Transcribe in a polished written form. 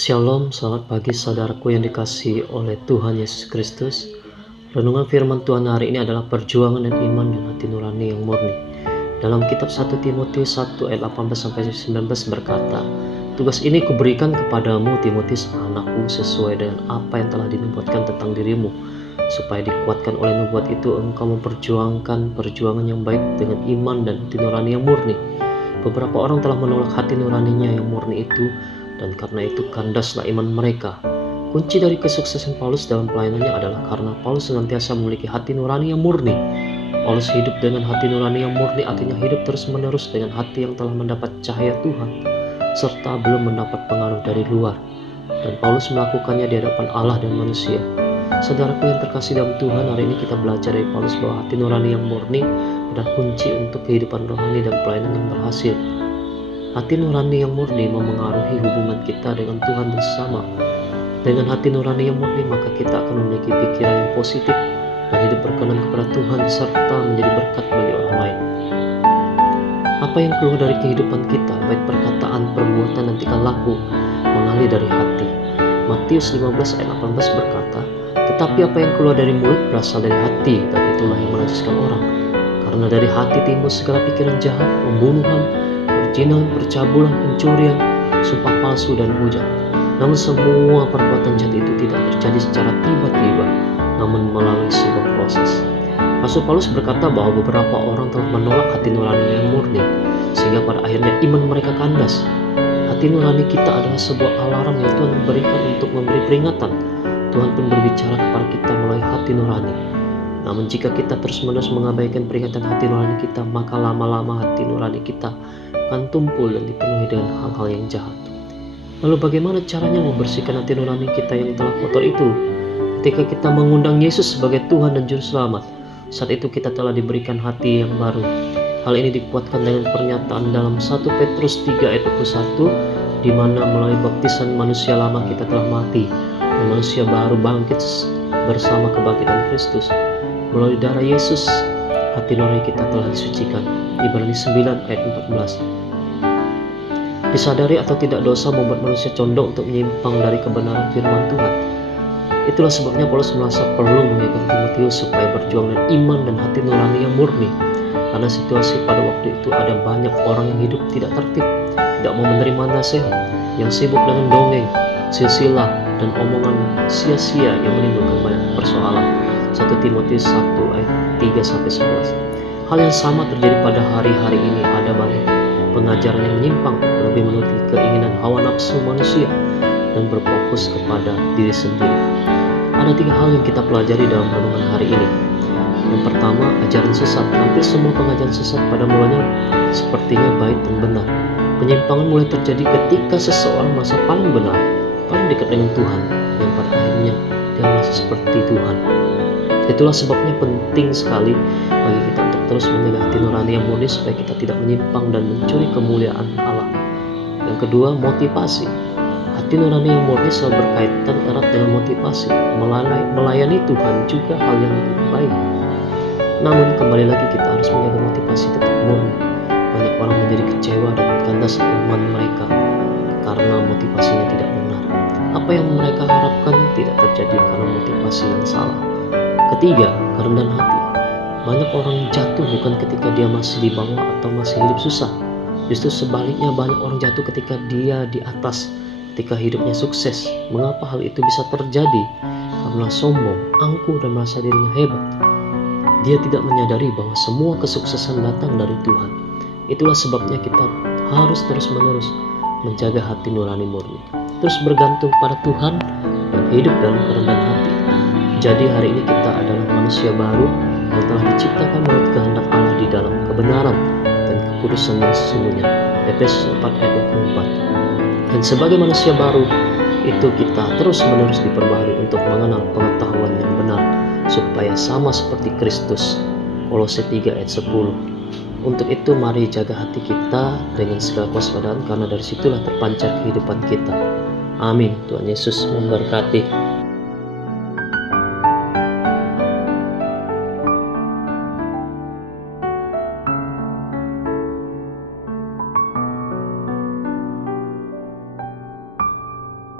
Shalom, selamat pagi saudaraku yang dikasihi oleh Tuhan Yesus Kristus. Renungan firman Tuhan hari ini adalah perjuangan dan iman dan hati nurani yang murni. Dalam kitab 1 Timotius 1 ayat 18-19 berkata, "Tugas ini kuberikan kepadamu Timotius anakku sesuai dengan apa yang telah dinubuatkan tentang dirimu, supaya dikuatkan oleh nubuat itu engkau memperjuangkan perjuangan yang baik dengan iman dan hati nurani yang murni." Beberapa orang telah menolak hati nuraninya yang murni itu, dan karena itu kandaslah iman mereka. Kunci dari kesuksesan Paulus dalam pelayanannya adalah karena Paulus senantiasa memiliki hati nurani yang murni. Paulus hidup dengan hati nurani yang murni, artinya hidup terus-menerus dengan hati yang telah mendapat cahaya Tuhan, serta belum mendapat pengaruh dari luar. Dan Paulus melakukannya di hadapan Allah dan manusia. Saudaraku yang terkasih dalam Tuhan, hari ini kita belajar dari Paulus bahwa hati nurani yang murni adalah kunci untuk kehidupan rohani dan pelayanan yang berhasil. Hati nurani yang murni memengaruhi hubungan kita dengan Tuhan bersama. Dengan hati nurani yang murni, maka kita akan memiliki pikiran yang positif dan hidup berkenan kepada Tuhan, serta menjadi berkat bagi orang lain. Apa yang keluar dari kehidupan kita, baik perkataan, perbuatan, dan tingkah laku, mengalir dari hati. Matius 15 ayat 18 berkata, "Tetapi apa yang keluar dari mulut berasal dari hati, dan itulah yang menajiskan orang. Karena dari hati timbul segala pikiran jahat, pembunuhan, perzinahan, percabulan, pencurian, sumpah palsu, dan hujat. Namun semua perbuatan jahat itu tidak terjadi secara tiba-tiba, namun melalui sebuah proses." Rasul Paulus berkata bahwa beberapa orang telah menolak hati nurani yang murni, sehingga pada akhirnya iman mereka kandas. Hati nurani kita adalah sebuah alarm yang Tuhan berikan untuk memberi peringatan. Tuhan pun berbicara kepada kita melalui hati nurani. Namun jika kita terus-menerus mengabaikan peringatan hati nurani kita, maka lama-lama hati nurani kita akan tumpul dan dipenuhi dengan hal-hal yang jahat. Lalu bagaimana caranya membersihkan hati nurani kita yang telah kotor itu? Ketika kita mengundang Yesus sebagai Tuhan dan Juru Selamat, saat itu kita telah diberikan hati yang baru. Hal ini dikuatkan dengan pernyataan dalam 1 Petrus 3 ayat 21, di mana melalui baptisan manusia lama kita telah mati, dan manusia baru bangkit bersama kebangkitan Kristus. Melalui darah Yesus, hati nurani kita telah disucikan. Ibrani 9 ayat 14. Disadari atau tidak, dosa membuat manusia condong untuk menyimpang dari kebenaran firman Tuhan. Itulah sebabnya Paulus merasa perlu mengingatkan Timotius supaya berjuang dengan iman dan hati nurani yang murni. Karena situasi pada waktu itu ada banyak orang yang hidup tidak tertib, tidak mau menerima nasihat, yang sibuk dengan dongeng, silsilah, dan omongan sia-sia yang menimbulkan banyak persoalan. 1 Timotius 1 ayat 3-11. Hal yang sama terjadi pada hari-hari ini. Ada banyak pengajaran yang menyimpang, lebih menuruti keinginan hawa nafsu manusia, dan berfokus kepada diri sendiri. Ada 3 hal yang kita pelajari dalam renungan hari ini. Yang pertama, ajaran sesat. Hampir semua pengajaran sesat pada mulanya sepertinya baik dan benar. Penyimpangan mulai terjadi ketika seseorang merasa paling benar, paling dekat dengan Tuhan, yang pada akhirnya dia merasa seperti Tuhan. Itulah sebabnya penting sekali bagi kita untuk terus menjaga hati nurani yang murni supaya kita tidak menyimpang dan mencuri kemuliaan Allah. Yang kedua, motivasi. Hati nurani yang murni selalu berkaitan erat dengan motivasi. Melayani Tuhan juga hal yang baik. Namun kembali lagi kita harus menjaga motivasi tetap murni. Banyak orang menjadi kecewa dan kandas iman mereka karena motivasinya tidak benar. Apa yang mereka harapkan tidak terjadi karena motivasi yang salah. Ketiga, kerendahan hati. Banyak orang jatuh bukan ketika dia masih di bawah atau masih hidup susah. Justru sebaliknya, banyak orang jatuh ketika dia di atas, ketika hidupnya sukses. Mengapa hal itu bisa terjadi? Karena sombong, angkuh, dan merasa dirinya hebat. Dia tidak menyadari bahwa semua kesuksesan datang dari Tuhan. Itulah sebabnya kita harus terus-menerus menjaga hati nurani murni, terus bergantung pada Tuhan dan hidup dalam kerendahan hati. Jadi hari ini kita adalah manusia baru yang telah diciptakan menurut kehendak Allah di dalam kebenaran dan kekudusan yang sesungguhnya. Efesus 4 ayat 24. Dan sebagai manusia baru itu kita terus-menerus diperbaharui untuk mengenal pengetahuan yang benar, supaya sama seperti Kristus. Kolose 3 ayat 10. Untuk itu mari jaga hati kita dengan segala kewaspadaan, karena dari situlah terpancar kehidupan kita. Amin. Tuhan Yesus memberkati.